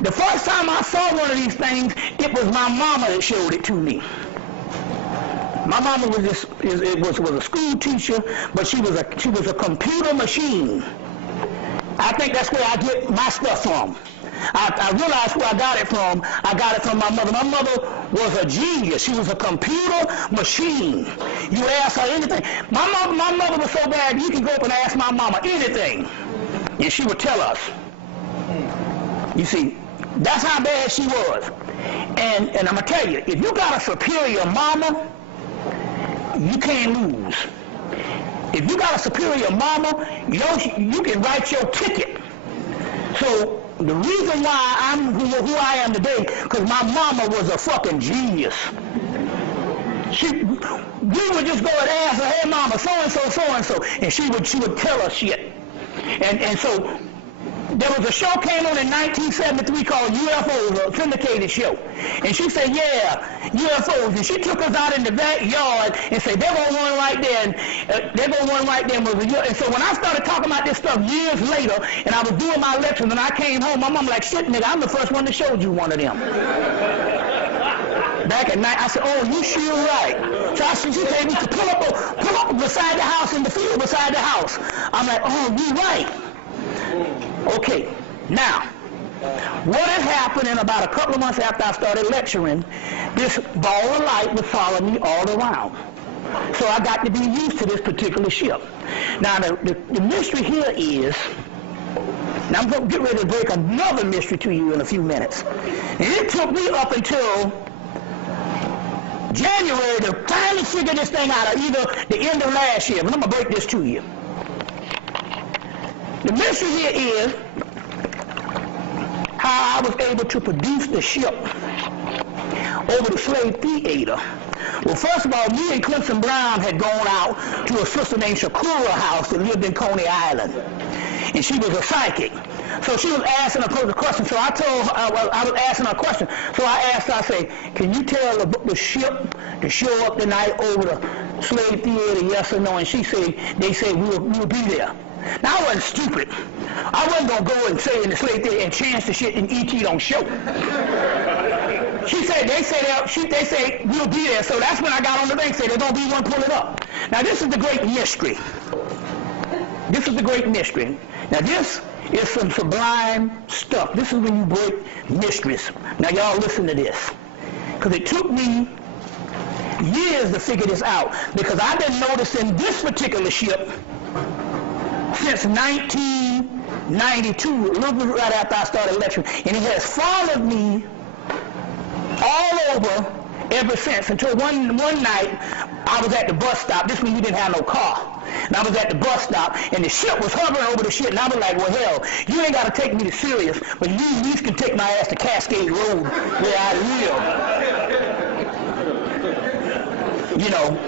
The first time I saw one of these things, it was my mama that showed it to me. My mama was a school teacher, but she was a computer machine. I think that's where I get my stuff from. I realized where I got it from. I got it from my mother. My mother was a genius. She was a computer machine. You ask her anything. My mother was so bad, you can go up and ask my mama anything, and she would tell us. You see, that's how bad she was. And I'm going to tell you, if you got a superior mama, you can't lose. If you got a superior mama, you can write your ticket. So the reason why I'm who I am today, because my mama was a fucking genius. We would just go and ask her, hey mama, so-and-so, so-and-so, and she would tell us shit. And so there was a show came on in 1973 called UFO, a syndicated show. And she said, yeah, UFOs. And she took us out in the backyard and said, they're going to run right there. And they're going to run right there. And so when I started talking about this stuff years later, and I was doing my lectures, and I came home, my mom like, shit, nigga, I'm the first one that showed you one of them. Back at night, I said, oh, you sure right. So she told me to pull up beside the house, in the field beside the house. I'm like, oh, you right. Okay, now, what had happened in about a couple of months after I started lecturing, this ball of light would follow me all around. So I got to be used to this particular ship. Now, the mystery here is, now I'm going to get ready to break another mystery to you in a few minutes. And it took me up until January to finally figure this thing out, or either the end of last year, but I'm going to break this to you. The mystery here is how I was able to produce the ship over the slave theater. Well, first of all, me and Clemson Brown had gone out to a sister named Shakura House that lived in Coney Island. And she was a psychic. So she was asking her a question. So I told her, I was asking her a question. So I asked her, I said, can you tell the ship to show up tonight over the slave theater, yes or no? And she said, they said, we'll be there. Now, I wasn't stupid. I wasn't going to go and say in the slave theater and chance the shit and E.T. don't show. She said, they say we'll be there. So that's when I got on the bank, said there's going to be one, pull it up. Now, this is the great mystery. This is the great mystery. Now, this is some sublime stuff. This is when you break mysteries. Now, y'all listen to this. Because it took me years to figure this out. Because I've been noticing this particular ship since 1992, a little bit right after I started lecturing, and it has followed me all over ever since, until one night I was at the bus stop. This when we didn't have no car, and I was at the bus stop, and the ship was hovering over the shit, and I was like, well, hell, you ain't got to take me to Sirius, but you at least can take my ass to Cascade Road where I live. You know.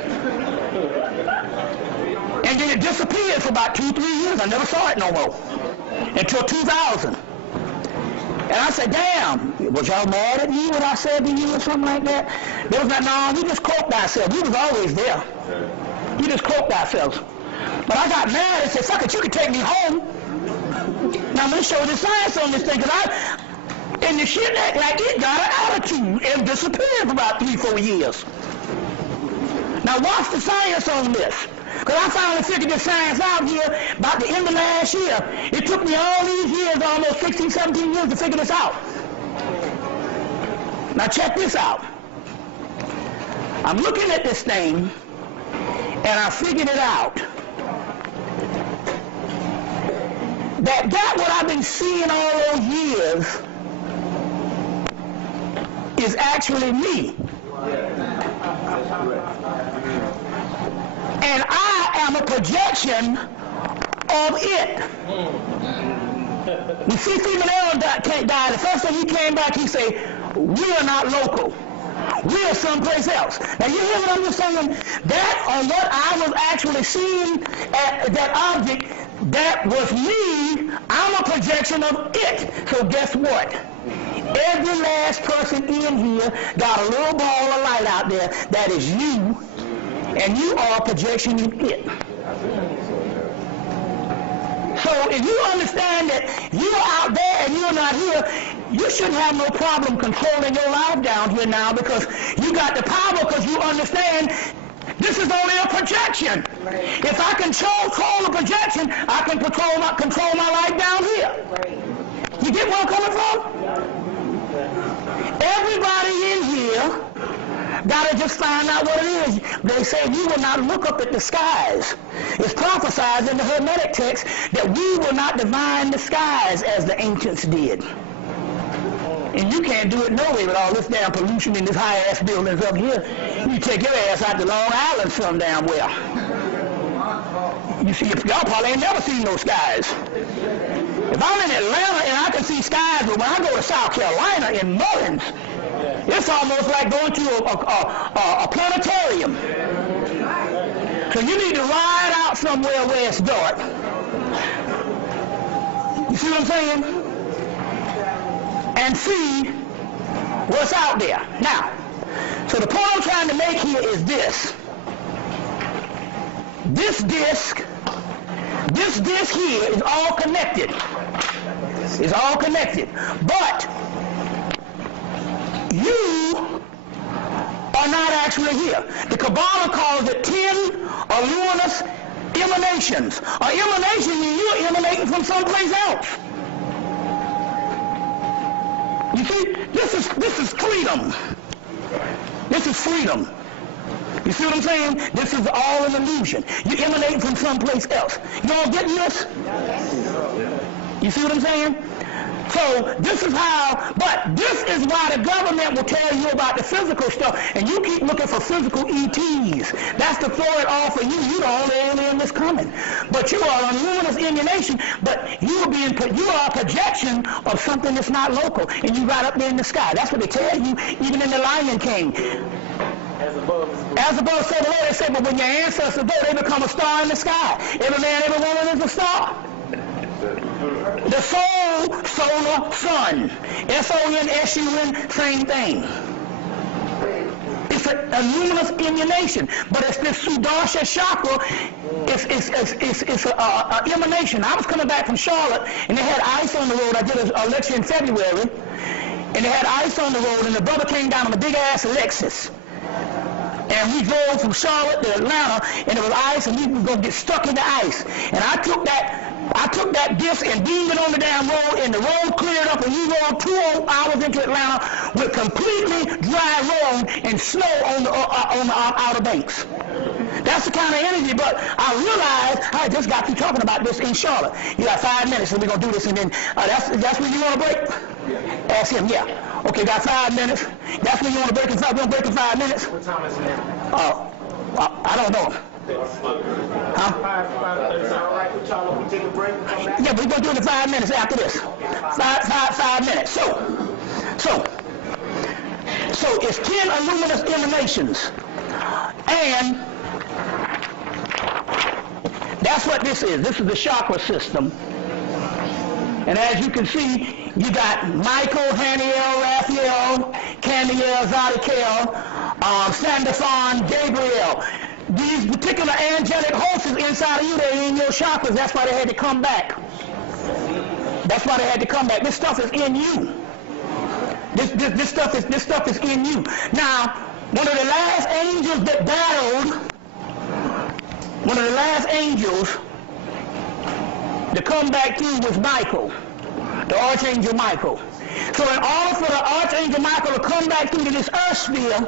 And then it disappeared for about 2-3 years. I never saw it no more until 2000. And I said, damn, was y'all mad at me when I said to you or something like that? They was like, no, we just cloaked ourselves. We was always there. We just cloaked ourselves. But I got mad and said, fuck it, you can take me home. Now I'm going to show the science on this thing, and the shit act like it got an attitude and disappeared for about 3-4 years. Now watch the science on this. Because I finally figured this science out here about the end of last year. It took me all these years, almost 16, 17 years to figure this out. Now check this out. I'm looking at this thing, and I figured it out. That what I've been seeing all those years is actually me. And I am a projection of it. When C.C. Manero died, the first thing he came back, he said, we are not local. We are someplace else. Now you hear what I'm just saying? That on what I was actually seeing at that object, that was me. I'm a projection of it. So guess what? Every last person in here got a little ball of light out there that is you. And you are a projection in it. So if you understand that you're out there and you're not here, you shouldn't have no problem controlling your life down here now, because you got the power, because you understand this is only a projection. Right. If I control a projection, I can control my life down here. Right. You get where I'm coming from? Everybody in here got to just find out what it is. They say we will not look up at the skies. It's prophesied in the Hermetic text that we will not divine the skies as the ancients did. And you can't do it no way with all this damn pollution in these high-ass buildings up here. You take your ass out to Long Island some damn well. You see, y'all probably ain't never seen no skies. If I'm in Atlanta and I can see skies, but when I go to South Carolina in Mullins, it's almost like going to a planetarium. So you need to ride out somewhere where it's dark. You see what I'm saying? And see what's out there. Now, so the point I'm trying to make here is this. This disc here is all connected. It's all connected. But you are not actually here. The Kabbalah calls it 10 luminous emanations. An emanation means you're emanating from someplace else. You see, this is freedom. This is freedom. You see what I'm saying? This is all an illusion. You emanate from someplace else. You all getting this? You see what I'm saying? So this is how, but this is why the government will tell you about the physical stuff, and you keep looking for physical ETs. That's to throw it off for you. You're the only alien that's coming. But you are a luminous emanation, but you are a projection of something that's not local, and you right up there in the sky. That's what they tell you, even in the Lion King. As above, so the Lord, they say, but when your ancestors go, they become a star in the sky. Every man, every woman is a star. The solar sun. S-O-N-S-U-N, same thing. It's a luminous emanation, but it's this Sudarsha chakra. It's an emanation. I was coming back from Charlotte, and they had ice on the road. I did a lecture in February, and they had ice on the road, and the brother came down on a big-ass Lexus. And we drove from Charlotte to Atlanta, and there was ice, and we were going to get stuck in the ice. And I took that disc and beamed it on the damn road, and the road cleared up, and we rode 2 hours into Atlanta with completely dry road and snow on the Outer Banks. That's the kind of energy, but I realized I just got through talking about this in Charlotte. You got 5 minutes, and we're going to do this, and then that's when you want to break? Ask him, yeah. Okay, got 5 minutes. That's when you want to break in 5. We're going to break in 5 minutes. What time is it now? I don't know. Huh? 5:30. All right, we'll take a break and come back. Yeah, but we're going to do it in 5 minutes after this. 5 minutes. So it's 10 luminous emanations. And that's what this is. This is the chakra system. And as you can see, you got Michael, Haniel, Raphael, Candiel, Zadkiel, Sandalphon, Gabriel. These particular angelic hosts inside of you, they're in your chakras. That's why they had to come back. That's why they had to come back. This stuff is in you. This stuff is in you. Now, one of the last angels that battled, one of the last angels to come back through was Michael, the Archangel Michael. So in order for the Archangel Michael to come back through to this earth sphere,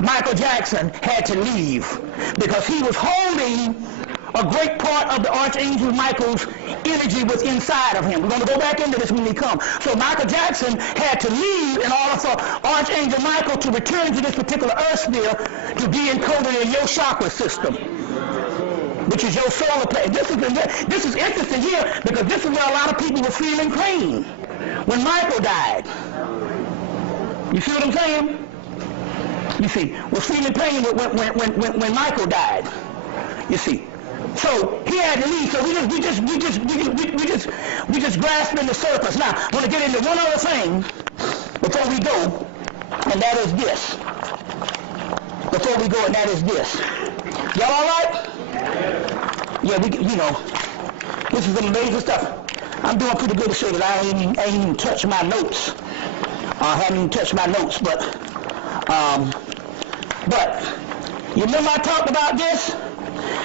Michael Jackson had to leave because he was holding a great part of the Archangel Michael's energy was inside of him. We're going to go back into this when we come. So Michael Jackson had to leave in order for Archangel Michael to return to this particular earth sphere to be encoded in your chakra system, which is your solar plate. This is interesting here because this is where a lot of people were feeling pain when Michael died. You see what I'm saying? You see, was feeling pain when Michael died. You see. So he had to leave. So we just grasping the surface. Now, I want to get into one other thing before we go, and that is this. Before we go, and that is this. Y'all all right? Yeah, This is some amazing stuff. I'm doing pretty good to show that I ain't even touched my notes. I haven't even touched my notes, but you remember I talked about this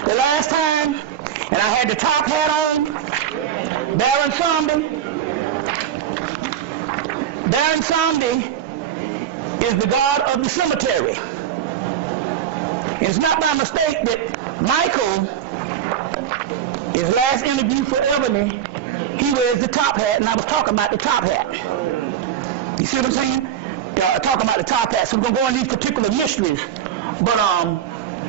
the last time, and I had the top hat on? Baron Zombie. Baron Zombie is the god of the cemetery. It's not by mistake that Michael, his last interview for Ebony, he wears the top hat, and I was talking about the top hat. You see what I'm saying? Talking about the top hat. So we're going to go into these particular mysteries. But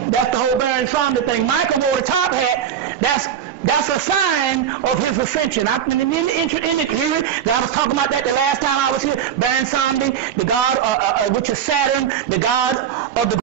that's the whole Baron Zombie thing. Michael wore the top hat. That's a sign of his ascension. In the hearing, I was talking about that the last time I was here. Baron Zombie, the god, which is Saturn, the god of the